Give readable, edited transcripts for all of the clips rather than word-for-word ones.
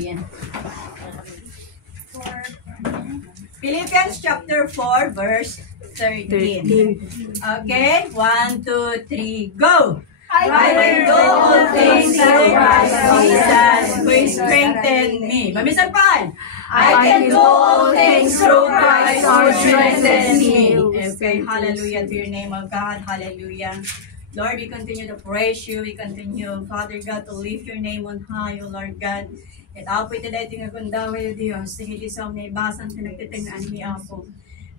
Yan. Philippians chapter 4 verse 13. Okay? 1, 2, 3, go! I can do all things through Christ Jesus who strengthened me. Mamisan pa! I can do all things through Christ who strengthens me. Okay, hallelujah to your name, O God. Hallelujah. Lord, we continue to praise you. We continue, Father God, to lift your name on high, O Lord God. At apoy taday tingagundawa, O Diyos. Tingili sa may basan tinagtitingaan mi apo.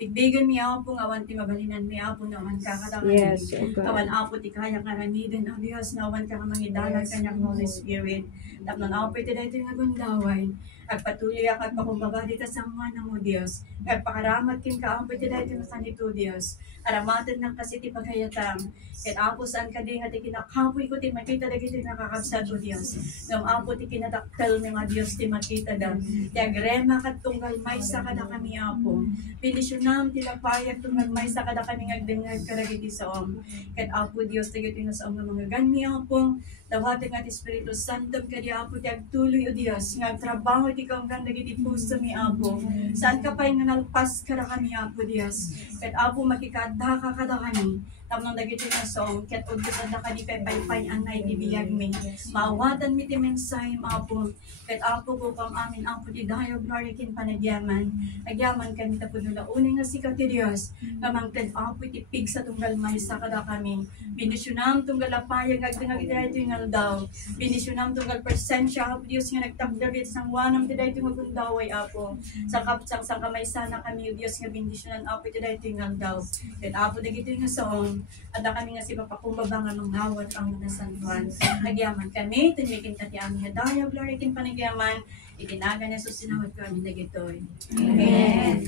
Igbigan mi apo, awan ti mabalinan mi apo, naman kakatakan. Yes, awan apo ti kaya karamidin, O Diyos, nawan ka mangidalag kanyang Holy Spirit. Tapnon apoy taday tinagundaway. Agpatuloy at pakumbaba dito sa mga mo, Diyos. Agpakaramat kin ka, apoy taday tinagsanito, Diyos. Aramatan ng kasi ti paghayatang. At apo saan ka din at ikinakapoy ko ti makita dagi ti nakakabsad o Diyos. Ngam apo ti kinataktal ni mga Diyos ti makita da. Ti agrema kat tunggal may sa kada kami apo. Binisyonam ti lapayag tunggal may sa kada kami ngagdengag karagi ti saom. Kat apo Diyos ti giti na saom ng mga ganmi apo. Dawati nga ti Espiritu Santo kadi apo ti agtuloy o Diyos. Ngagtrabaho ti kang ganda giti puso mi apo. Saan ka pa yung nalpas kada kami apo Diyos. Kat apo makikada ka kada kami. Tamang dagiti na song, ket udto na kani pay anay ibiyag mi. Maawatan mi ti mensahe apo. Ket apo ko kam amin apo ti dayo glory kin panagyaman. Agyaman kami tapudula unay nga sikat ti Dios. Kamang ket apo ti pig sa tunggal maysa kada kami. Binisyonam tunggal lapayag agdengag iti ngal daw. Binisyonam tunggal presensya apo Dios nga nagtagdagit sang wanam ti daytoy magundaway apo. Sa kapsang sang kamay sana kami Dios nga bindisyonan apo ti daytoy ngal daw. Ket apo dagiti nga song at kami nga si papakumbaba nga manghawat ang mga santuan. Nagyaman kami, tinikin ka ti aming hadaya, glory kin panagyaman, itinaga na susinawat ko ang dagitoy. Amen.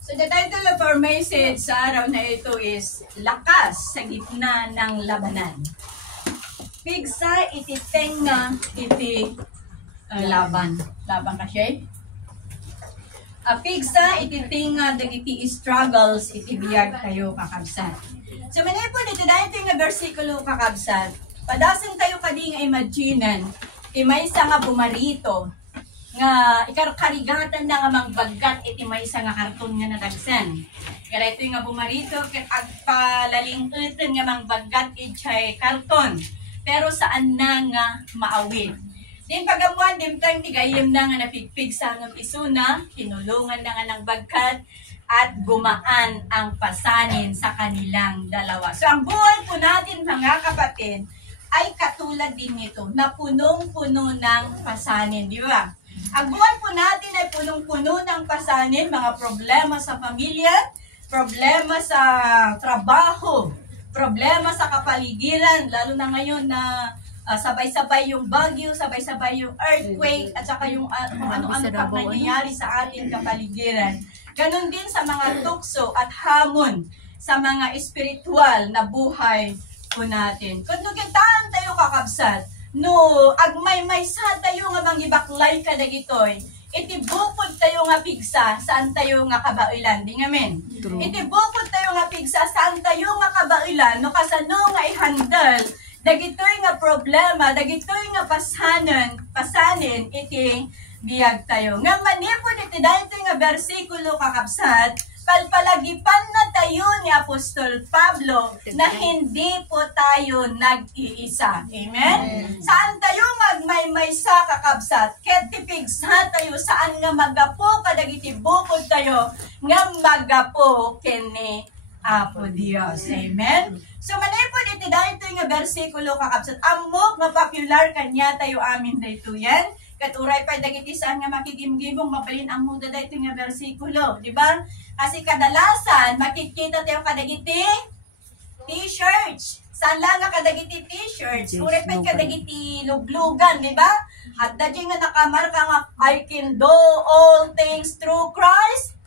So the title of our message sa araw na ito is Lakas sa gitna ng labanan. Pigsa iti tenga iti laban. Laban kasi. Pigsa iti tenga dagiti struggles iti biyag tayo kakabsat. So manipod iti dahil nga versikulo kakabsat. Padasan tayo kadi nga imaginan imaysa nga bumarito nga ikarkarigatan na nga mangbagat iti maysa nga karton nga nadagsan. Kaya ito nga bumarito ket agpalalingutan nga mangbagat iti karton. Pero saan na nga maawid. Din pagamuan, din tayong tigayim na nga napigpig sa ng isuna, kinulungan na nga ng bagkat, at gumaan ang pasanin sa kanilang dalawa. So ang buhay po natin mga kapatid, ay katulad din nito, na punong-puno ng pasanin, di ba? Ang buhay po natin ay punong-puno ng pasanin, mga problema sa pamilya, problema sa trabaho, problema sa kapaligiran, lalo na ngayon na sabay-sabay yung bagyo, sabay-sabay yung earthquake, at saka yung kung ano-ano pang nangyayari sa ating kapaligiran. Ganon din sa mga tukso at hamon sa mga espiritual na buhay po natin. Kung nugitaan tayo kakabsat, no, agmay-maysa tayo nga mangibaklay ka na gitoy, itibukod tayo nga pigsa, saan tayo nga kabailan, di nga men? Itibukod tayo nga pigsa, saan tayo nga kabailan, no kasano nga ihandal, dagitoy nga problema, dagitoy nga pasanin, iti biyag tayo. Nga manipod iti dahito nga versikulo kakabsat, palpalagipan na tayo ni Apostol Pablo na hindi po tayo nag-iisa. Amen? Saan tayo magmaymaysa kakabsat? Ket tipigsa tayo saan nga magapo kadagiti bukod tayo nga magapo kini Apo Dios. Amen? So manipod iti dahito nga versikulo kakabsat. Amok nga popular kanya tayo amin dayto yan. Katuray pa dagiti saan nga makigimgimong mabalin ang muda dayto nga bersikulo, di ba? Kasi kadalasan makikita tayo kadagiti t-shirts. Saan lang nga kadagiti t-shirts? Uray pa kadagiti luglugan, di ba? At dadi nga nakamarka nga I can do all things through Christ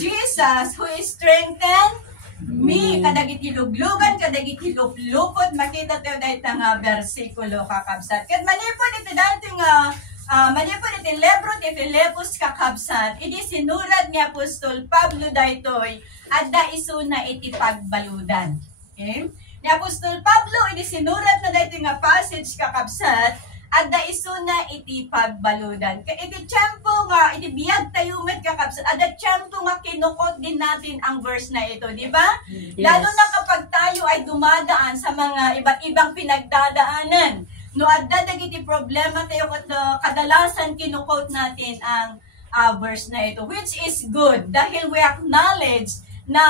Jesus who is strengthened me. Kadagiti luglugan, kadagiti luplupot, makita tayo dahito nga bersikulo kakabsat. Kat manipod iti dahito nga manipod iti libro ti Filipos kakabsat, iti sinurat ni Apostol Pablo daytoy, adda isuna iti pagbaludan. Okay? Ni Apostol Pablo, iti sinurat na daytoy nga passage kakabsat, adda isuna iti pagbaludan. Iti tiyempo nga, iti biyag tayo met kakabsat, adda tiyempo nga kinukot din natin ang verse na ito, di ba? Yes. Lalo na kapag tayo ay dumadaan sa mga iba't ibang pinagdadaanan. No, adda dagiti problema tayo kadalasan kinukot natin ang verse na ito, which is good dahil we acknowledge na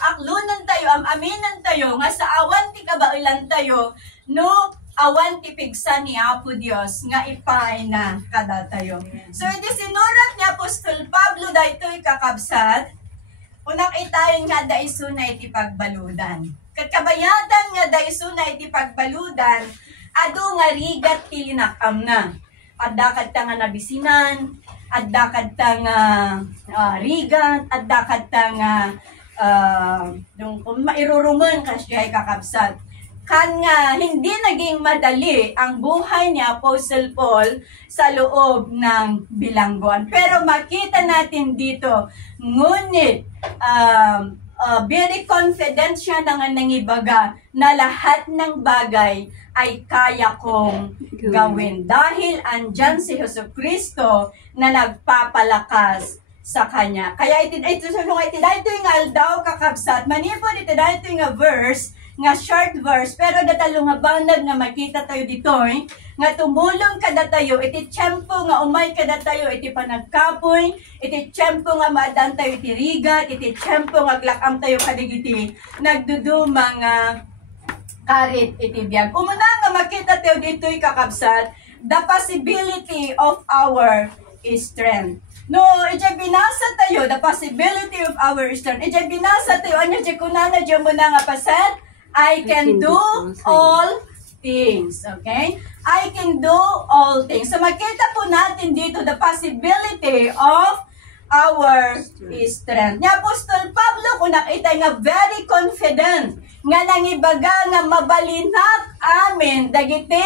aklunan tayo, aminan tayo nga sa awan ti kabailan tayo, no, awan ti pigsa ni Apo Dios nga ipay na kada tayo. So iti sinurat ni Apostol Pablo daytoy kakabsat, unang itayon nga da iso na iti pagbaludan. Katkabayatan nga da iso na iti pagbaludan, ado nga rigat ti linakam na. Adda kadta nga nabisinan, adda kadta nga rigat, adda kadta nga kung mairuruman kasyay kakabsat. Kan nga hindi naging madali ang buhay ni Apostle Paul sa loob ng bilangguan. Pero makita natin dito, ngunit very confident siya na nga nangibaga na lahat ng bagay ay kaya kong gawin. Dahil andyan si Jesucristo na nagpapalakas sa kanya. Kaya ito yung aldaw kakabsat, manipod ito yung verse, nga short verse, pero datalo nga banag nga makita tayo dito, nga tumulong kada tayo, iti tiyempo nga umay kada tayo, iti panagkapoy, iti tiyempo nga maadan tayo iti rigat, iti tiyempo nga glakam tayo kadigiti, nagdudumang karit iti biyag. Umuna nga makita tayo dito kakabsat, the possibility of our strength. No, ije binasa tayo, the possibility of our strength. Ije binasa tayo, anya je kunana je muna nga pasat, I can do all things. Okay? I can do all things. So makita po natin dito the possibility of our strength. Ni Apostol Pablo, kung nakita nga very confident, nga nangibaga nga mabalinak amin, dagiti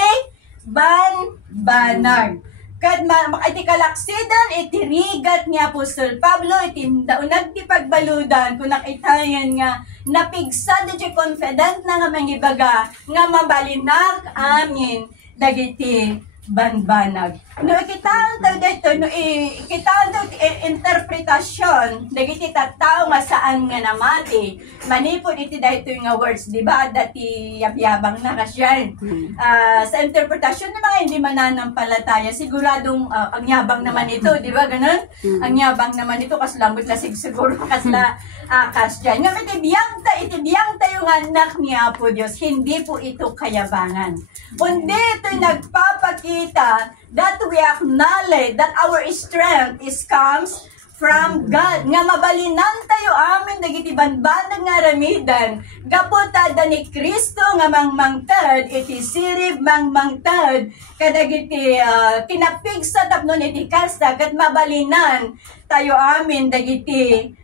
banbanag. Kad iti kalaksidan, iti rigat ni Apostol Pablo, iti daunag ti pagbaludan, kung nakitayan nga, napigsa di confident na nga mangibaga, nga mabalinak amin, dagiti banbanag. No, ikitaan tayo dito, no, ikitaan tayo interpretasyon, dagiti tattao nga saan nga namati, manipod iti dito yung words, di ba? Dati yabyabang na kasyan. Sa interpretasyon ng mga hindi mananampalataya, siguradong ang yabang naman ito, di ba? Ganun? Ang yabang naman ito, kaslambot lasig siguro, kasla kasyan. Nga itibiyang tayo nga anak ni Apo Diyos, hindi po ito kayabangan. Kundi ito nagpapakita that we acknowledge that our strength comes from God. Nga mabalinan tayo amin dagiti banbanag nga ramidan. Gaputada ni Kristo nga mangmangtad, iti sirib mangmangtad, kadagiti kinapig sa tapnon iti kasta, kat mabalinan tayo amin dagiti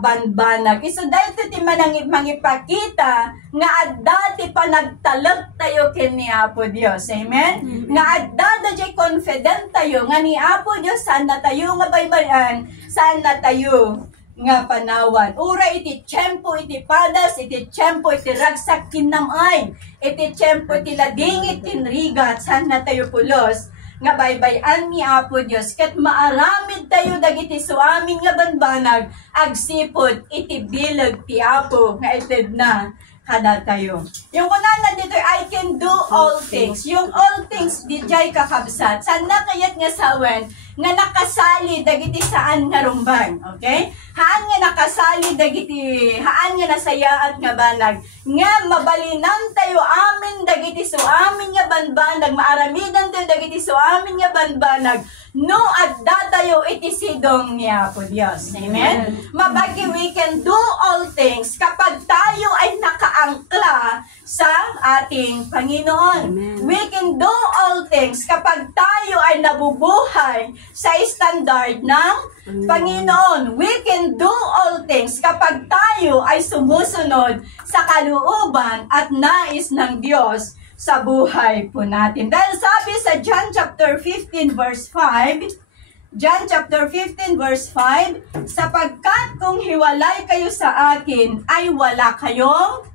banbanag. Iso dahito ti mangipakita nga adda ti panagtalog tayo ken ni Apo Dios. Amen? Nga adda da jay confident tayo nga ni Apo Dios saan na tayo nga baybayan, saan na tayo nga panawan. Ura iti tiyempo iti padas, iti tiyempo iti ragsak kinamay, iti tiyempo iti ladingit tinrigat, saan na tayo pulos nga baybayan ni Apo Dios ket maaramid tayo dagiti suamin nga banbanag agsipod iti bilag ti Apo nga ited na kada tayo. Yung kunana dito, I can do all things. Yung all things di jay kakabsat. Sana kayat nga sawen nga nakasali dagiti saan nga rumban. Okay? Haan nga nakasali dagiti, haan nga nasayaan nga banag. Nga mabalinan tayo amin dagiti so amin nga banbanag. Maaramidan tayo dagiti so amin nga banbanag. No adda tayo iti sidong ni Apo Dios. Amen? Mabagi we can do all things kapag tayo ay nakaangkla sa ating Panginoon. Amen. We can do all things kapag tayo ay nabubuhay sa standard ng Panginoon. We can do all things kapag tayo ay sumusunod sa kalooban at nais ng Diyos sa buhay po natin. Dahil sabi sa John chapter 15 verse 5, John chapter 15 verse 5, sapagkat kung hiwalay kayo sa akin, ay wala kayong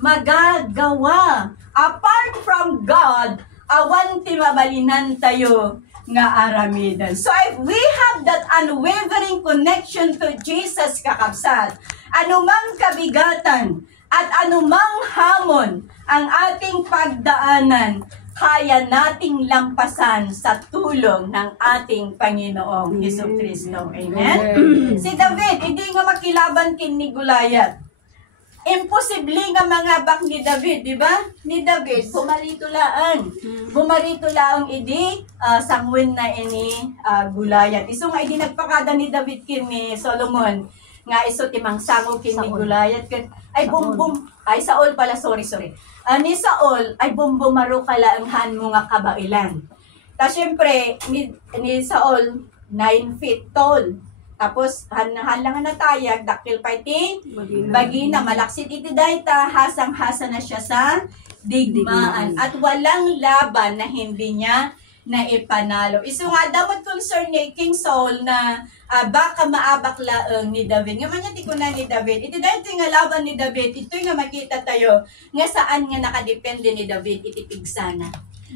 magagawa. Apart from God, awan ti mabalinan tayo nga aramidan. So if we have that unwavering connection to Jesus, kakabsat, anumang kabigatan at anumang hamon ang ating pagdaanan, kaya nating lampasan sa tulong ng ating Panginoong Jesucristo. Amen? Si David, hindi nga makilaban kin ni Goliath. Imposible nga mga bak ni David, di ba? Ni David, bumarito laang idi, sangwin na ini Goliath. Iso nga idi nagpakada ni David kin ni Solomon, nga iso timang sango kin ni Goliath. Ay Saul pala, sorry. Ni Saul, ay bumbumaro kalaanghan mo nga kabailan. Tapos syempre, ni Saul, 9 feet tall. Tapos, halangan na tayag, dakil pa iti, bagina, malaksit iti dayta, hasang-hasa na siya sa digmaan. At walang laban na hindi niya naipanalo. Iso nga, dapat concern ni King Saul na baka maabak laang ni David. Nga man niya tikunan ni David. Iti dahil nga laban ni David, ito nga makita tayo nga saan nga nakadepende ni David, iti pigsana.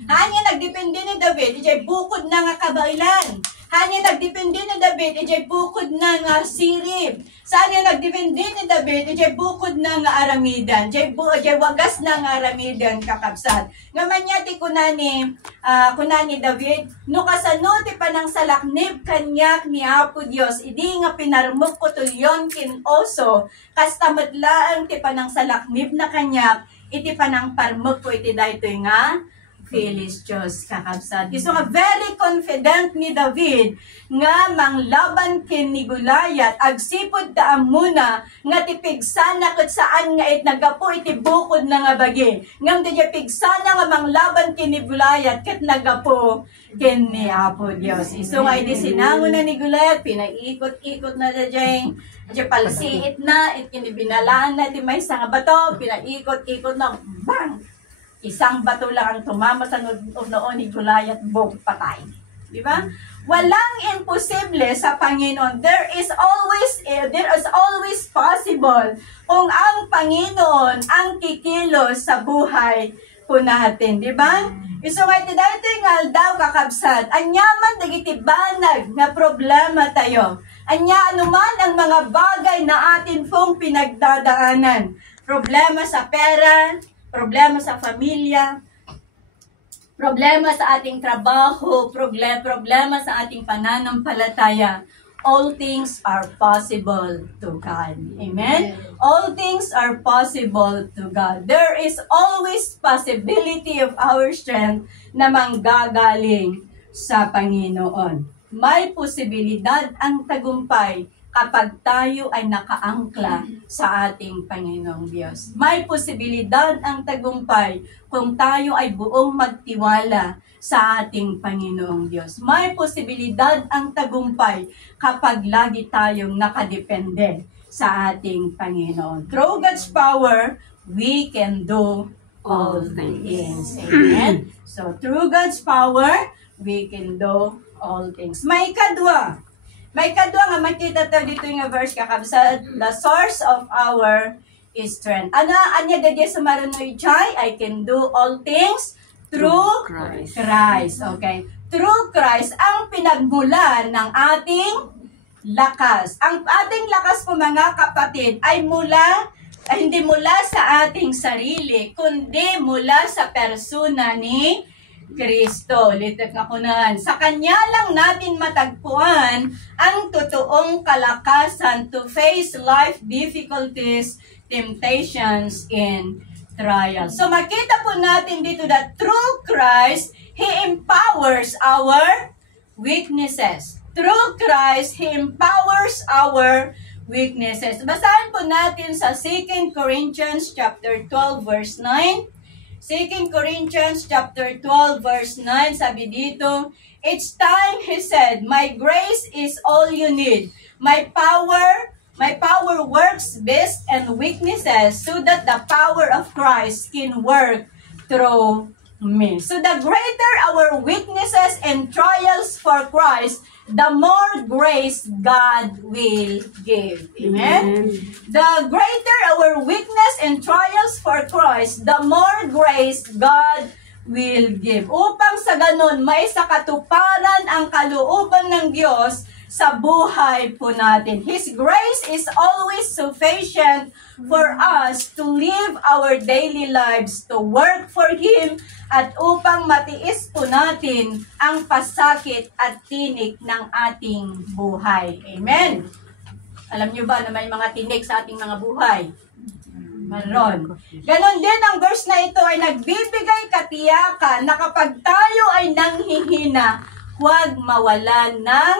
Haan nga nagdepende ni David, iti bukod na nga kabailan. Hanya nagdepende ni David, ijay bukod na nga sirib. Saan nga nagdepende ni David, ijay bukod na nga aramidan. Ijay wagas na nga aramidan, kakabsat. Nga man niya ti kunani David, no kasano ti panang salaknib kanyak ni Apo Dios, idi nga pinarmok ko tulyon kin oso, kastamadlaan ti panang salaknib na kanyak, iti panang parmok ko iti daytoy nga, Philistines, kakabsat. So nga very confident ni David nga manglaban kin ni Goliath, agsipod taam muna nga tipigsana ket saan nga it nagapo iti bukod na nga bagi. Ngam di pigsana nga manglaban kin ni Goliath ket nagapo kin ni Apo Dios. So nga idi sinango na ni Goliath, pinaikot-ikot na dayeng palsiit na it kinibinalaan na ti maysa nga bato, pinaikot-ikot na bang. Isang bato lang ang tumama sa noon ni Goliath, bog patay. Di ba? Walang imposible sa Panginoon. There is always possible kung ang Panginoon ang kikilos sa buhay po natin. Di ba? Iso nga iti dahil tingal daw kakabsat, anyaman dagiti banag na problema tayo. Anya anuman ang mga bagay na atin pong pinagdadaanan. Problema sa pera, problema sa pamilya, problema sa ating trabaho, problema sa ating pananampalataya. All things are possible to God. Amen? All things are possible to God. There is always possibility of our strength na manggagaling sa Panginoon. May posibilidad ang tagumpay kapag tayo ay nakaangkla sa ating Panginoong Diyos. May posibilidad ang tagumpay kung tayo ay buong magtiwala sa ating Panginoong Diyos. May posibilidad ang tagumpay kapag lagi tayong nakadepende sa ating Panginoon. Through God's power, we can do all things. Amen? So, through God's power, we can do all things. May kadwa nga makita tayo dito yung verse kakabsat, the source of our strength. Anya dadya sa marunoy chay, I can do all things through Christ. Okay. Through Christ, ang pinagmulan ng ating lakas. Ang ating lakas po mga kapatid ay hindi mula sa ating sarili, kundi mula sa persona ni Kristo. Litek nga kunan. Sa Kanya lang natin matagpuan ang totoong kalakasan to face life difficulties, temptations, and trials. So makita po natin dito that through Christ, He empowers our weaknesses. Through Christ, He empowers our weaknesses. Basahin po natin sa 2 Corinthians chapter 12 verse 9. 2 Corinthians chapter 12 verse 9, sabi dito, each time He said, my grace is all you need. My power works best in weaknesses so that the power of Christ can work through me. So the greater our weaknesses and trials for Christ, the more grace God will give. Amen? The greater our weakness and trials for Christ, the more grace God will give. Upang sa ganun, may sa katuparan ang kalooban ng Diyos sa buhay po natin. His grace is always sufficient for us to live our daily lives, to work for Him, at upang matiis po natin ang pasakit at tinik ng ating buhay. Amen? Alam niyo ba na may mga tinik sa ating mga buhay? Meron. Ganon din ang verse na ito ay nagbibigay katiyakan na kapag tayo ay nanghihina, huwag mawalan ng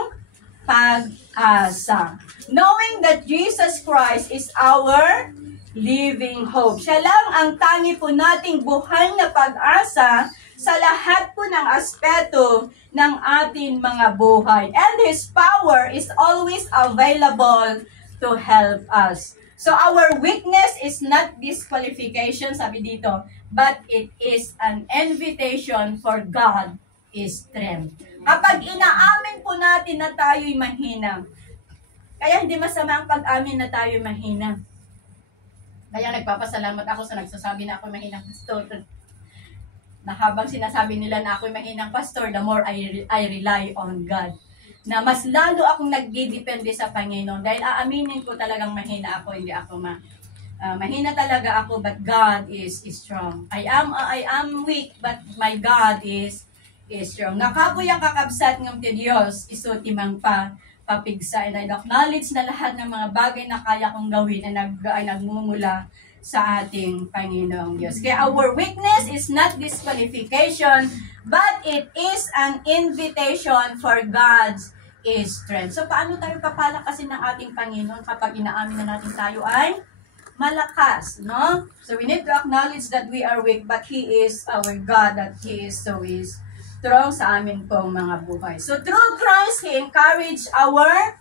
pag-asa. Knowing that Jesus Christ is our living hope. Siya lang ang tangi po nating buhay na pag-asa sa lahat po ng aspeto ng ating mga buhay. And His power is always available to help us. So our weakness is not disqualification, sabi dito, but it is an invitation for God is strength. Kapag inaamin po natin na tayo'y mahina, kaya hindi masama ang pag-amin na tayo'y mahina. Kaya nagpapasalamat ako sa nagsasabi na ako'y mahinang pastor. Na habang sinasabi nila na ako'y mahinang pastor, the more I rely on God. Na mas lalo akong nagdidepende sa Panginoon dahil aaminin ko talagang mahina ako, hindi ako mahina talaga ako, but God is strong. I am weak, but my God is strong. Nakapoy ang kakabsat ng Diyos, isuti mang papigsa, and I acknowledge na lahat ng mga bagay na kaya kong gawin ay nagmumula sa ating Panginoong Diyos. Kaya our weakness is not disqualification, but it is an invitation for God's strength. So, paano tayo papalakasin ng ating Panginoon kapag inaamin na natin tayo ay malakas, no? So, we need to acknowledge that we are weak, but He is our God, that He is so strong sa amin pong mga buhay. So, through Christ, He encouraged our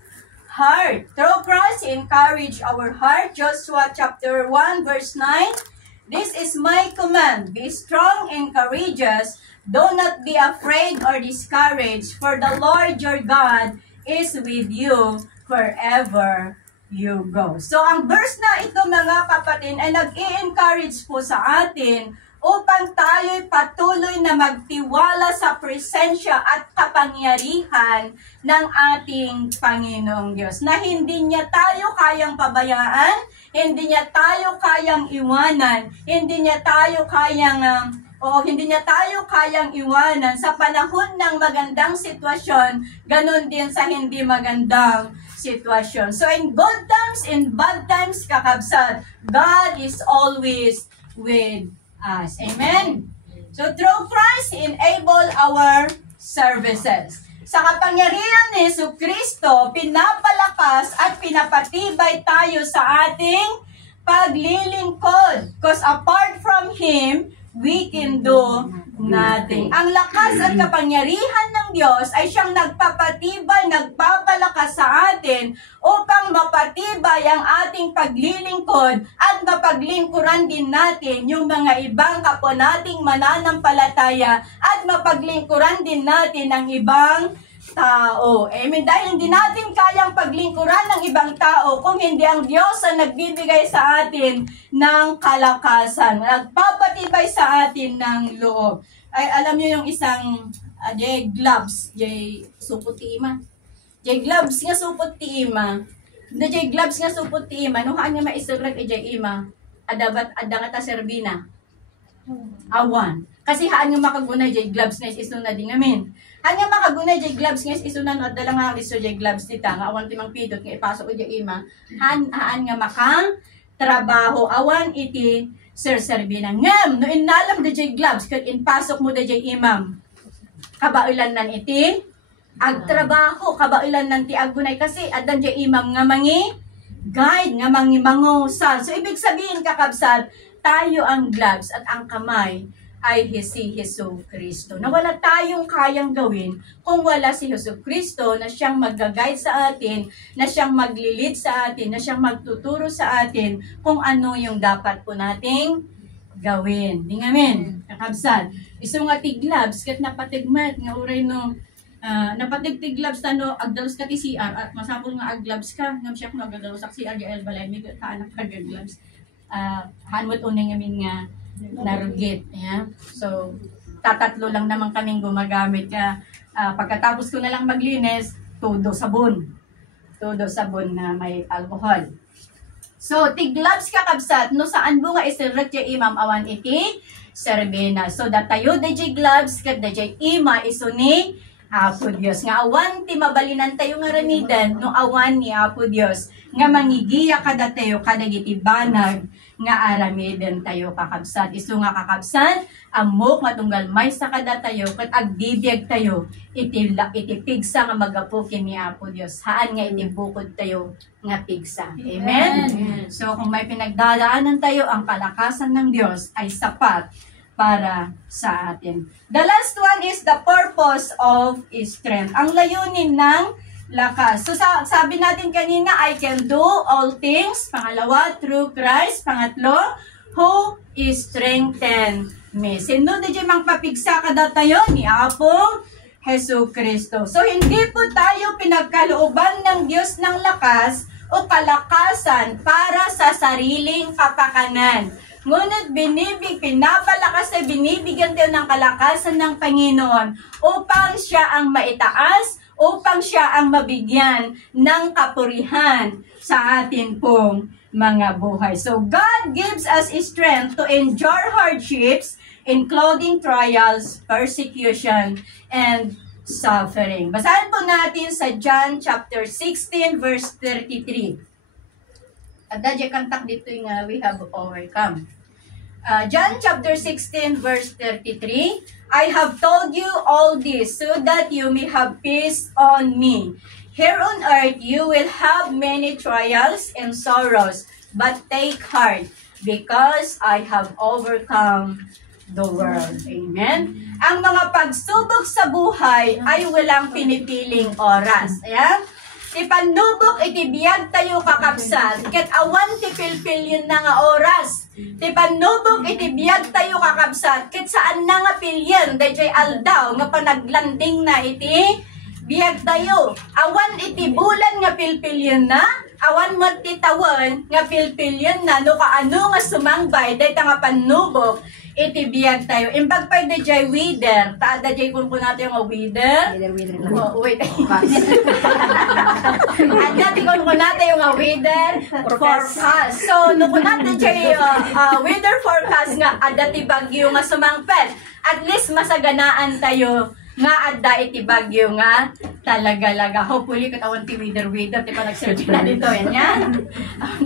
heart. Through Christ, He encouraged our heart. Joshua chapter 1, verse 9, "This is my command, be strong and courageous. Do not be afraid or discouraged, for the Lord your God is with you wherever you go." So, ang verse na ito, mga kapatid, ay nag-i-encourage po sa atin upang tayo'y patuloy na magtiwala sa presensya at kapangyarihan ng ating Panginoong Diyos. Na hindi niya tayo kayang pabayaan, hindi niya tayo kayang iwanan, hindi niya tayo kayang iwanan sa panahon ng magandang sitwasyon, ganun din sa hindi magandang sitwasyon. So in good times, in bad times, kakabsat, God is always with us. Amen? So through Christ, He enable our services. Sa kapangyarihan ni Jesucristo, pinapalakas at pinapatibay tayo sa ating paglilingkod. Because apart from Him, we can do nothing. Ang lakas at kapangyarihan ng Diyos ay siyang nagpapatibay, nagpapalakas sa atin upang mapatibay ang ating paglilingkod at mapaglingkuran din natin yung mga ibang kapwa nating mananampalataya at mapaglingkuran din natin ang ibang tao. Amen. Dahil hindi natin kayang paglingkuran ng ibang tao kung hindi ang Diyos ang nagbibigay sa atin ng kalakasan, nagpapatibay sa atin ng loob. Ay, alam niyo yung isang J. Gloves, J. Supot Tiima. J. Gloves nga supot Tiima. J. Gloves nga supot Tiima. Nung haan nga maisaglag J. Ima, adabat adang ata serbina. Awan. Kasi haan nga makagunay J. Gloves nga isun na di ngamin. Haan nga makagunay J. Gloves nga isun na adala nga iso J. Gloves dita. Nga awan timang pidot nga ipasok J. Ima. Haan nga makang trabaho. Awan iti serbina. Ngam, no inalam DJ Gloves, kat inpasok mo DJ Imam. Kabailan nan iti, agtrabaho, kabailan nan ti agunay kasi, adan DJ Imam nga mangi, guide, nga mangi mangusan. So, ibig sabihin kakabsat, tayo ang gloves at ang kamay ay si Jesucristo. Na wala tayong kayang gawin kung wala si Jesucristo na siyang mag-guide sa atin, na siyang maglilid sa atin, na siyang magtuturo sa atin kung ano yung dapat po nating gawin. Di ngamin, kakabsat. Iso nga tiglabs, kat napatigmat, nga uray no, napatigtiglabs tano, agdalos ka ti CR, at masapol nga aglabs ka, ngam siya kung agdalos ak CR, el balay, may kaanak ka aglabs. Hanwat unay ngamin nga narugit. Yeah? So, tatatlo lang naman kaming gumagamit. Pagkatapos ko na lang maglinis, todo sabon. Todo sabon na may alcohol. So, tiglabs kakabsat, no saan bunga isirret ya imam awan iti serbena. So, datayo dajay glabs kat dajay ima isuni Apo Dios. Nga awan ti mabalinan tayo nga ramidan, no awan ni Apo Dios. Nga mangigiya kada tayo kadagiti banag nga aramiden tayo kakabsat. Isu nga kakabsat, amok nga tunggal may sa kada tayo, kat agdibiyag tayo, iti pigsa nga magapukin ni Apo Dios. Haan nga iti bukod tayo nga pigsa. Amen? So kung may pinagdalaanan tayo, ang kalakasan ng Dios ay sapat para sa atin. The last one is the purpose of strength. Ang layunin ng lakas. So sabi natin kanina, I can do all things. Pangalawa, through Christ. Pangatlo, who strengthen me. Sino na dyan mang papigsa kada tayo ni Apong Hesu Kristo. So hindi po tayo pinagkalooban ng Diyos ng lakas o kalakasan para sa sariling kapakanan. Ngunit pinapalakas na binibigyan tayo ng kalakasan ng Panginoon upang siya ang maitaas, upang siya ang mabigyan ng kapurihan sa atin pong mga buhay. So God gives us strength to endure hardships, including trials, persecution, and suffering. Basahin po natin sa John chapter 16 verse 33. At dadya kantak dito yung we have overcome. John chapter 16 verse 33. I have told you all this so that you may have peace on me. Here on earth you will have many trials and sorrows, but take heart because I have overcome the world. Amen? Ang mga pagsubok sa buhay ay walang pinipiling oras. Ayan? Ti panubok iti biyag tayo kakabsat, ket awan ti pilpilyon na nga oras. Ti panubok iti biyag tayo kakabsat, ket saan na nga pilyon, dayjay aldaw, nga panaglanding na iti biyag tayo. Awan iti bulan nga pilpilyon na, awan mo ti tawon nga pilpilyon na, no kaano nga sumangbay, day nga panubok, iti biyag tayo. Imbag pa dayjay wither, taada jay kun natin yung wither. Oh, wait. At dati kun natin yung wither forecast. So, no kun natin jay wither forecast nga, adati bagyo nga sumangpet. At least masaganaan tayo nga adda iti bagyo nga talaga-laga. Hopefully katawan ti wither ti pa nagsurvey na dito yan.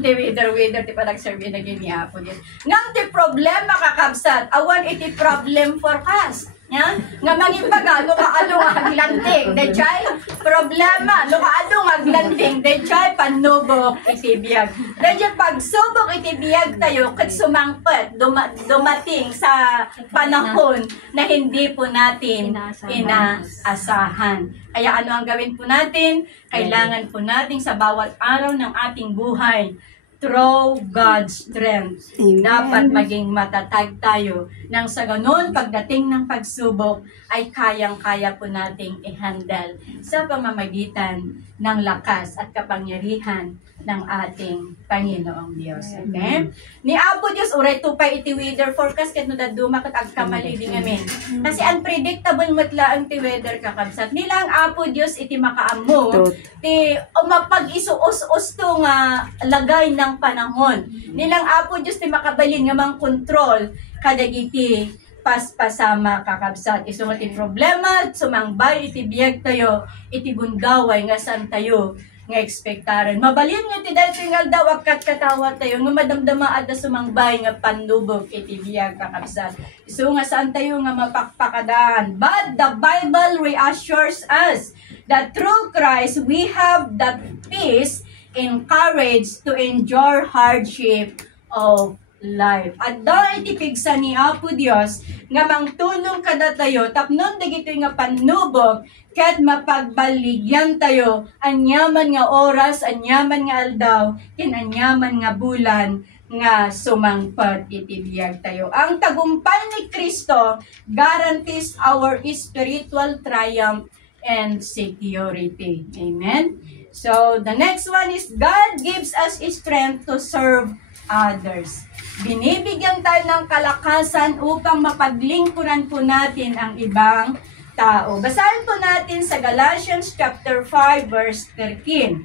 Ti wither ti pa nagsurvey na gini Apo Diyos. Ngam ti problema kakabsat, awan iti problem forecast. Yan? Nga mangibaga, no kaano nga aglanting, dayjay problema, no kaano nga aglanting, dayjay panubok itibiyag. Dayjay pagsubok itibiyag tayo, kat sumangpet, dumating sa panahon na hindi po natin inaasahan. Kaya ano ang gawin po natin? Kailangan po natin sa bawat araw ng ating buhay, through God's strength. Amen. Dapat maging matatag tayo nang sa ganun, pagdating ng pagsubok, ay kayang-kaya po nating i-handle sa pamamagitan ng lakas at kapangyarihan ng ating Panginoong Diyos. Okay? Ni Apo Diyos, uray tupay iti weather forecast, ket no daduma kat agkamali din amin. Kasi unpredictable matla ang ti weather kakabsat. Nilang Apo Diyos iti makaammo, ti mapag-isuos-us to nga lagay ng panahon. Nilang Apo Diyos ti makabalin nga mang control kadagiti paspasama kakabsat. Iso nga ti problema, sumangbay iti biyag tayo, iti gundaway nga saan tayo nga ekspektaran. Mabalin nga ti dahil nga daw akat katawa tayo nga madamdama at sumangbay nga panlubog iti biyag kakabsat. Iso nga saan tayo nga mapakpakadaan. But the Bible reassures us that through Christ we have that peace and courage to endure hardship of life. At dahil itipigsa ni Apo Dios nga mangtulong kada tayo tapnon dagito nga panubog ket mapagbaligyan tayo anyaman nga oras, anyaman nga aldaw, ken anyaman nga bulan nga sumangpot iti biyag tayo. Ang tagumpay ni Kristo guarantees our spiritual triumph and security. Amen? So, the next one is God gives us strength to serve others. Binibigyan tayo ng kalakasan upang mapaglingkuran po natin ang ibang tao. Basahin po natin sa Galatians chapter 5 verse 13.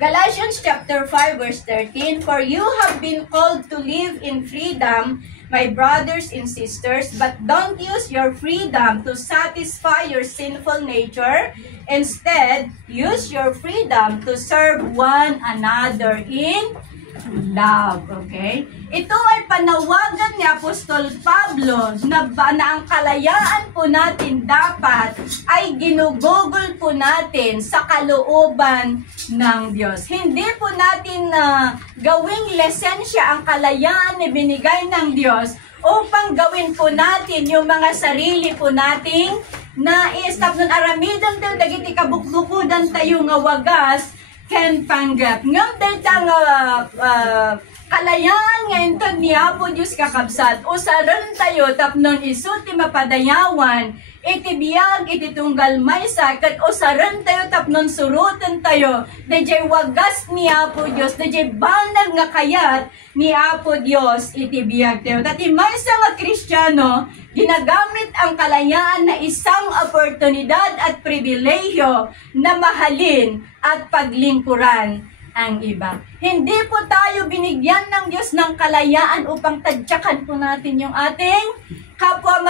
Galatians chapter 5 verse 13, "For you have been called to live in freedom, my brothers and sisters, but don't use your freedom to satisfy your sinful nature. Instead, use your freedom to serve one another in love." Okay? Ito ay panawagan ni Apostol Pablo na ang kalayaan po natin dapat ay ginugugol po natin sa kalooban ng Diyos. Hindi po natin gawing lisensya ang kalayaan na binigay ng Diyos upang gawin po natin yung mga sarili po nating nais. Tapos aramidang tayo, dagiti kabukbukudan tayo nga wagas, ken panggap. Ngam dahil kalayaan ngayon to niya po Diyos kakabsat. Usaran tayo tapnon iso ti mapadayawan. Iti biyag, iti tunggal maysa. Kat usaran tayo tapnon surutan tayo. Dajay wagas niya po Diyos. Dajay banal nga kayat niya po Diyos. Iti biyag tayo. Tati maysa nga Kristiyano, ginagamit ang kalayaan na isang oportunidad at pribilehyo na mahalin at paglingkuran ang iba. Hindi po tayo binigyan ng Diyos ng kalayaan upang tadyakan po natin yung ating kapwa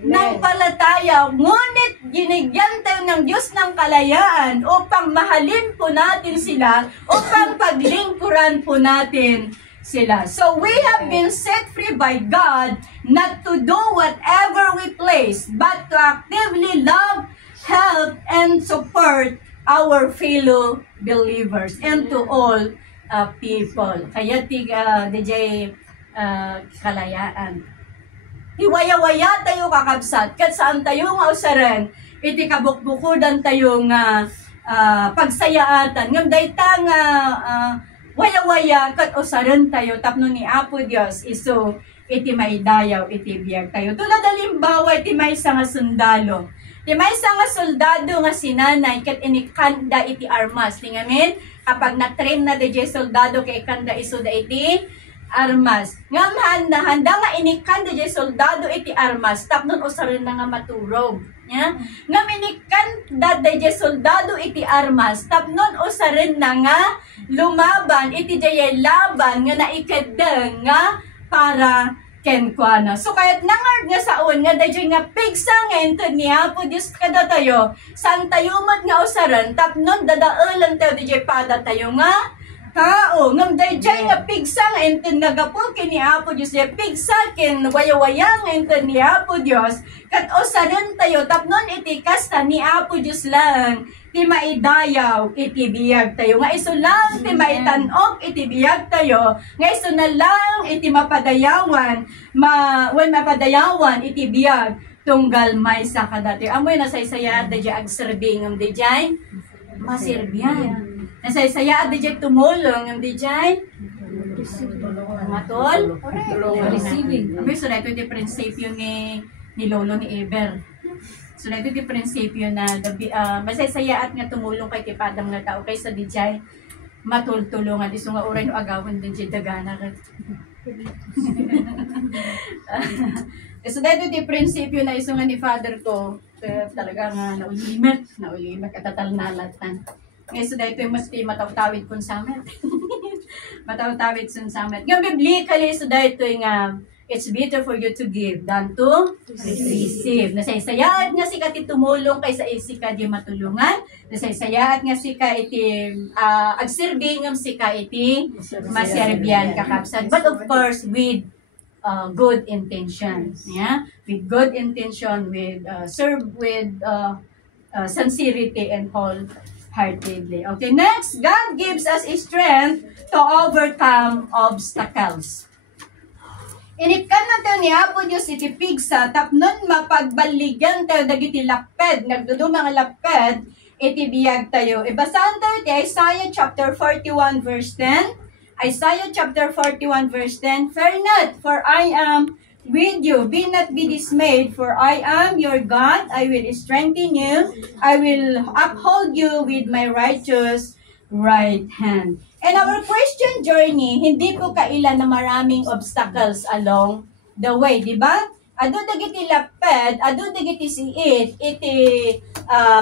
ng palataya. Ngunit ginigyan tayo ng Diyos ng kalayaan upang mahalin po natin sila, upang paglingkuran po natin sila. So we have been set free by God not to do whatever we please, but to actively love, help, and support our fellow believers and to all people. Kaya DJ kalayaan. Hiwaya-waya tayo kakabsat. Kat saan tayo nga usaran, iti kabukbukudan tayo nga pagsayaatan. Ngam dayta nga waya-waya kat usaran tayo tapno ni Apo Dios iso iti maidayaw iti biyag tayo. Tulad halimbawa iti maysa nga sundalo. Iti maysa nga soldado nga sinanay kat inikanda iti armas. Tingamin, kapag na-train na DJ soldado kay ikanda iso da iti armas. Ngam handa nga inikanda DJ soldado iti armas tapnon usaran na nga maturog. Yeah? Ngam inikanda DJ soldado iti armas tapnon usaran na nga lumaban iti jay laban nga naikadeng nga para kenkwana. So kahit nangard nga saon nga dayjay nga pigsa nga ento niya po Diyos kada tayo san tayo mat nga usaran tapnon dadaalan tayo dayjay pada tayo nga tao ngam dayjay nga pigsa nga ento nagapo kini Apo Diyos dayjay pigsa ken waya-waya nga ento ni Apo Diyos kat usaran tayo tapnon iti kasta ni Apo Diyos lang ti maidayaw iti biyag tayo. Nga iso lang ti maitanok iti biyag tayo. Nga iso na lang iti mapadayawan, when mapadayawan iti biyag tunggal maysa kadati. Amoy nasaysaya dadya agserbing ang dadya masirbiyan. Nasaysaya dadya tumulong ang dadya matol. Receiving. Amoy so ito iti prinsipyo ni Lolo ni Eber. So, na ito yung prinsipyo na masaysayaat nga tumulong kay tipadang nga tao kaysa di jay matultulungan. Iso nga uray no agawan din jay dagana. So, na ito yung prinsipyo na iso nga ni Father ko talaga nga naulimat katatalnalatan. Ngayon, so, na ito yung mas matawtawid kung samet. Matawtawid kung samet. Nga biblically, so, na ito yung it's better for you to give than to receive. Nasaysayaat nga si ka ti tumulong kaysa isi ka di matulungan. Nasaysayaat nga si ka iti agsirbing si ka iti maserbian kakabsat. But of course, with good intention. Yeah? With good intention, with serve with sincerity and wholeheartedly. Okay, next, God gives us strength to overcome obstacles. Inikan na tayo ni Apo Diyos iti pigsa, tapnon mapagbaligan tayo dagiti laped, nagdudumang laped, iti biyag tayo. Ibasahan tayo ti Isaiah chapter 41 verse 10. Isaiah chapter 41 verse 10, Fear not, for I am with you. Be not be dismayed, for I am your God. I will strengthen you. I will uphold you with my righteous right hand. And our Christian journey, hindi po kailan na maraming obstacles along the way, di ba? Ado dagiti laped, ado dagiti siit, iti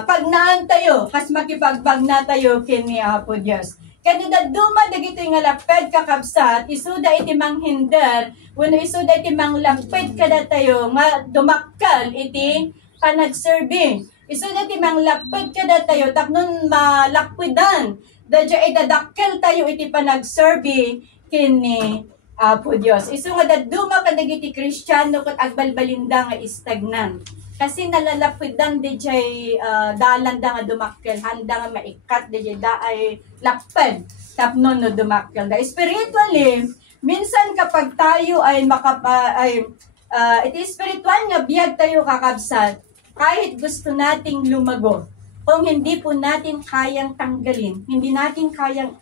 pagnaan tayo, kas makipagbagna tayo kini Apo Dios. Kaya duma dagiti nga laped kakabsat, isuda iti manghinder, wenno isuda iti manglapid kada tayo nga dumakkel iti panagserve. Isuda iti manglapid kada tayo tapnon malakpidan. Dadya idadakkel tayo iti panagserve kini Apo Dios. Isu nga daduma kadagiti Kristiyano ket agbalbalinda nga istagnan. Kasi nalalapidan di jay dalan da nga dumakkel, handa nga maikat di jay da ay lapad tapnon no dumakkel. Da spiritually, minsan kapag tayo ay iti spiritual nga biyag tayo kakabsat, kahit gusto nating lumago, kung hindi po natin kayang tanggalin, hindi natin kayang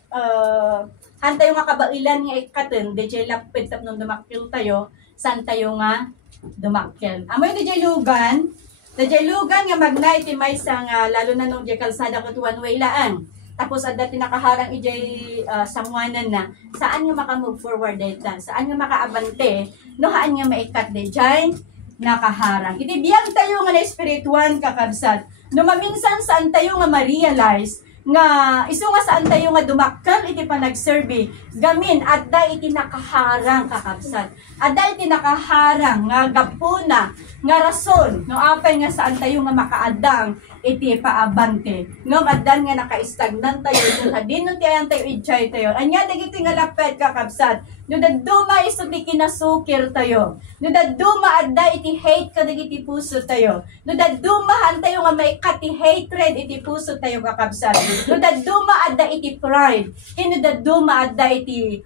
hantay nga kabailan nga ikaten, di jay lapad tapnon dumakkel tayo, saan tayo nga dumakkel. Amoy DJ Lugan nga magnay ti maysa nga lalo na nung di kalsada ket one way laan. Tapos adda tinakaharang ijay samwanan na. Saan nga makamove forward dayta? Saan nga makaabante? No haan nga maikat dijay nakaharang. Iti biyag tayo nga na spiritual kakabsat. No maminsan saan tayo nga ma-realize nga isu nga saan tayo nga dumakkel iti panagserve gamin adda iti nakaharang kakabsat, adda iti nakaharang nga gapuna nga rason no apay nga saan tayo nga makaadang iti paabante ngem addan nga nakaistagnan tayo no hadin no tiayan tayo ijay tayo anya dagiti nga lapet kakabsat no dadduma isu ti kinasukir tayo no dadduma adda iti hate kadagiti puso tayo no dadduma tayo nga maikat ti hatred iti puso tayo kakabsat no dadduma adda iti pride ken no dadduma adda iti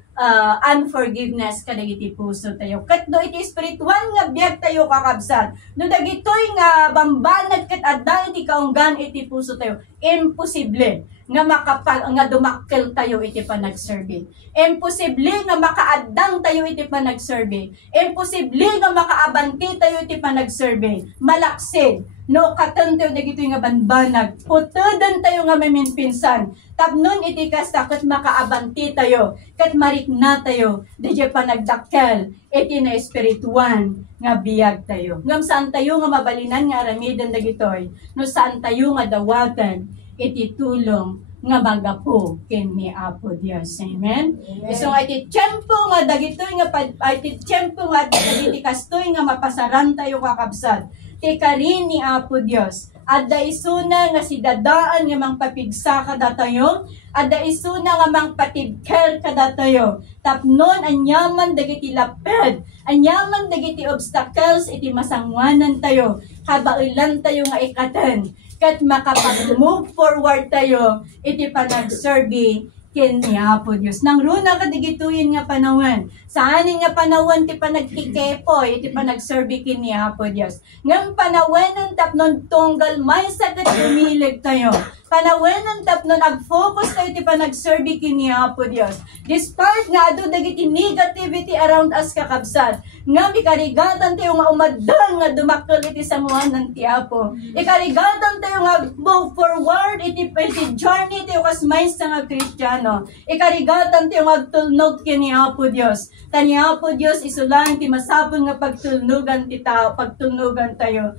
unforgiveness kadagiti puso tayo ket no iti spiritual nga biag tayo kakabsat no dagitoy nga bambanag ket adda iti kaunggan iti puso tayo imposible nga nga dumakkel tayo iti panagserve. Imposible nga makaaddang tayo iti panagserve. Imposible nga makaabanti tayo iti panagserve. Malaksid no katan tayo dagito nga banbanag. Putudan tayo nga maminpinsan. Tapnon iti kasta ket makaabanti tayo. Ket marikna tayo DJ panagdakkel iti na espirituan nga biyag tayo. Ngam saan tayo nga mabalinan nga aramidan dagitoy. No saan tayo nga dawaten iti tulong nga magapo ken ni Apo Dios. Amen. So iti tiempo nga dagitoy nga iti tiempo nga dagiti kastoy nga mapasaran tayo kakabsat. Ti karin ni Apo Dios. Adda isuna nga sidadaan nga mangpapigsa kada tayo. Adda isuna nga mangpatibker kada tayo. Tapnon anyaman dagiti laped. Anyaman dagiti obstacles iti masangwanan tayo. Kabailan tayo nga ikaten. Kat makapag-move forward tayo, iti panagserve ken ni Apo Dios. Nang runa kadigituyin nga panawan. Saan nga panawan ti panagkikepoy, iti panagserve ken ni Apo Dios. Ngam panawanan tapnon tunggal may sakit umilig tayo. Panawanan tapnon ag-focus tayo iti panagserve ken ni Apo Dios. Despite nga adu dagiti negativity around us kakabsat, ngam ikarigatan tayo nga umadang nga dumakkel iti sanguanan ti Apo. Ikarigatan tayo nga move forward iti journey tayo kas maysa nga Kristiyano. Ikarigatan tayo nga agtulnog ken ni Apo Dios. Tani Apo Dios isulang ti masapul nga pagtulnugan ti tao, pagtulnugan tayo.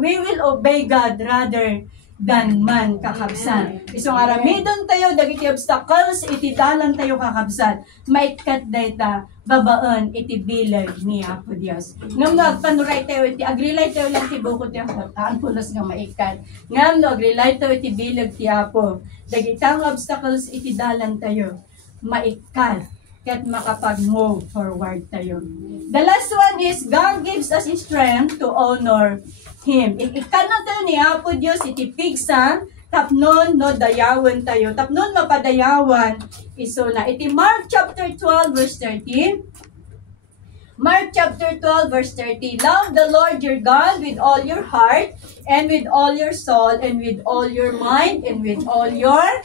We will obey God rather than man kakabsat. Isong aramidon tayo dagiti obstacles iti dalan tayo kakabsat. Maikat dayta babaan iti bilag ni Apo Dios. Ngam no agpanuray tayo iti agrilay tayo lang ti bukod ti ang pulos nga maikat. Ngam no agrilay tayo iti bilag ti Apo. Dagitang obstacles iti dalan tayo maikat ket makapag-move forward tayo. The last one is God gives us strength to honor Him. Ikana tayo ni Apo Dios iti pigsa tapnon no dayawan tayo. Tapnon mapadayawan iso na. Iti Mark chapter 12 verse 30. Mark chapter 12 verse 30. Love the Lord your God with all your heart and with all your soul and with all your mind and with all your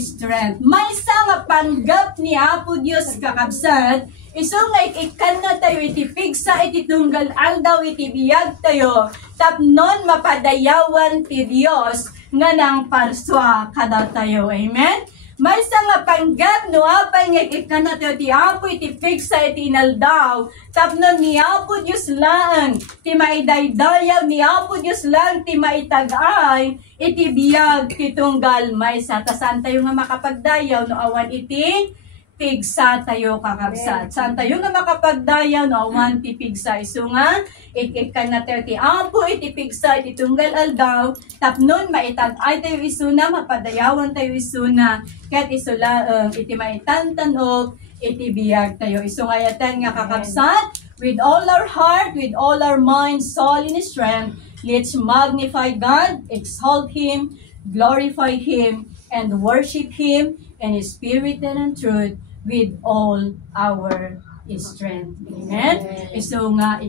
strength. May isang nga panggap ni Apo Dios kakabsat, iso nga ikan na tayo itipigsa iti tunggal aldaw iti biyag tayo, tapnon mapadayawan ti Dios nga nang parswa kada tayo. Amen? May nga panggap no apay nga ikan na tayo ti Apo itipigsa iti inaldaw, tapnon ni Apo Dios lang ti maidaydayaw ni Apo Dios lang ti maitagay iti biyag ti tunggal maysa. Tasan tayo nga makapagdayaw no awan iti pigsa tayo kakabsat. Saan tayo nga makapagdayaw no awan ti pigsa. Isu nga ikan na tayo ti Apo iti pigsa iti tunggal aldaw, tapnon maitagay tayo isuna, mapadayawan tayo isuna, ket isula iti maitantanog iti biyag tayo. Isu nga yatan nga kakabsat, with all our heart, with all our mind, soul, and strength, let's magnify God, exalt Him, glorify Him, and worship Him in Spirit and in truth with all our strength. Amen? So nga,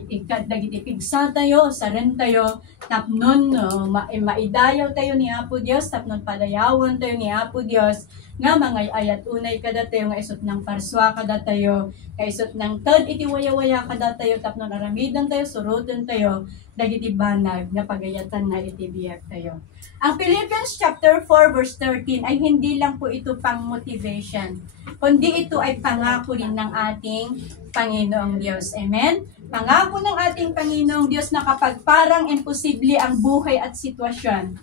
dagitipigsa tayo, saren tayo, tapnon, maidayaw tayo ni Apo Dios, tapnon padayawan tayo ni Apo Dios, nga mga ayat unay kada tayo, nga isot ng parswa kada tayo, kaisot ng tad iti waya-waya kada tayo, tapnon aramidan tayo, surutan tayo, dagiti banag, nga pagayatan na iti biyag tayo. Ang Philippians chapter 4 verse 13 ay hindi lang po ito pang motivation, kundi ito ay pangako rin ng ating Panginoong Diyos. Amen? Pangako ng ating Panginoong Diyos na kapag parang imposible ang buhay at sitwasyon,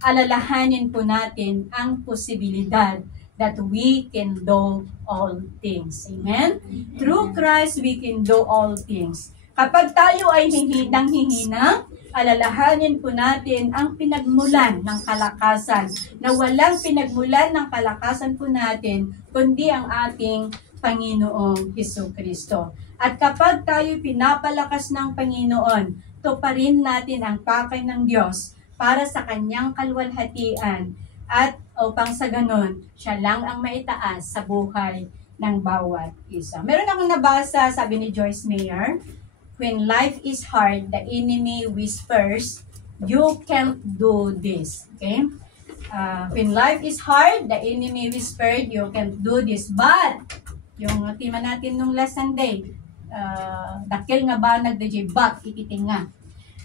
alalahanin po natin ang posibilidad that we can do all things. Amen? Through Christ, we can do all things. Kapag tayo ay hihinang-hihina, alalahanin po natin ang pinagmulan ng kalakasan, na walang pinagmulan ng kalakasan po natin, kundi ang ating Panginoong Hesukristo. At kapag tayo pinapalakas ng Panginoon, tuparin natin ang pakay ng Diyos para sa kanyang kalwalhatian, at upang sa ganon, siya lang ang maitaas sa buhay ng bawat isa. Meron akong nabasa, sabi ni Joyce Meyer, when life is hard, the enemy whispers, you can't do this. Okay? When life is hard, the enemy whispered, you can't do this. But, yung tema natin nung last Sunday, dakil nga ba nagdajay, but ititing nga.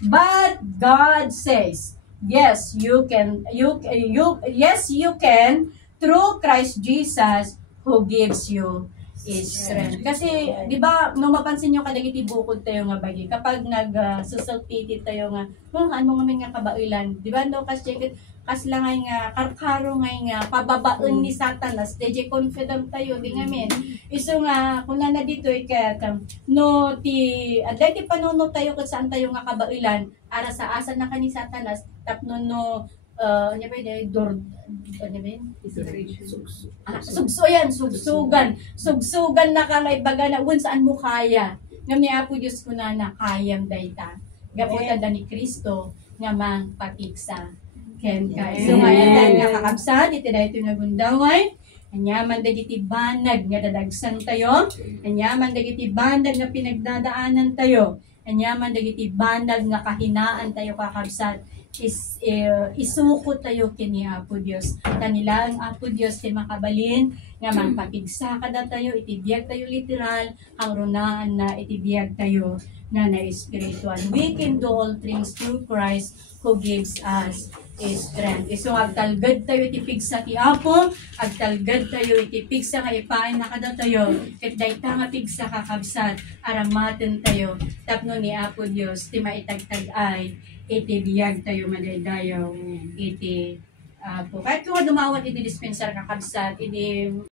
But God says, yes, you can, yes, you can, through Christ Jesus, who gives you strength. Kasi, di ba, nung mapansin nyo kadagiti bukod tayo nga bagi, kapag nag-susulpiti tayo nga, ano nga kabailan, di ba, no, kasi lang nga, karkaro nga, pababaon ni Satanas, DJ confident tayo, di nga men. Iso nga, kung na dito, kaya, no, aday ti panuno tayo kung saan tayo nga kabailan, ara sa asa na ka ni Satanas, tapno no, ano ba yun, sugsugan na ka nga ibaga na, saan mo kaya, nga ni Apo Diyos ko na kayam dayta, gaputan da ni Kristo, nga mang patiksa, ken ka. So, ngayon nga kakabsat, iti da ito nga gundaway, anyaman dagiti banag nga dadagsan tayo, anyaman dagiti banag nga pinagdadaanan tayo, anyaman dagiti banag nga kahinaan tayo kakabsat, isuko tayo kini Apo Dios. Kanila ang Apo Dios ti makabalin nga magpapigsa kada tayo, itibiyag tayo literal, ang runaan na itibiyag tayo na spiritual. We can do all things through Christ who gives us strength. So agtalgad tayo itipigsa ti Apo, agtalgad tayo itipigsa nga ipain na kada tayo, ket dayta nga pigsa kakabsat, aramaten tayo, tapno ni Apo Dios ti maitagtag ay iti biyag tayo madaydayaw iti Apo. Kahit kung dumawat iti dispensar kakabsat, iti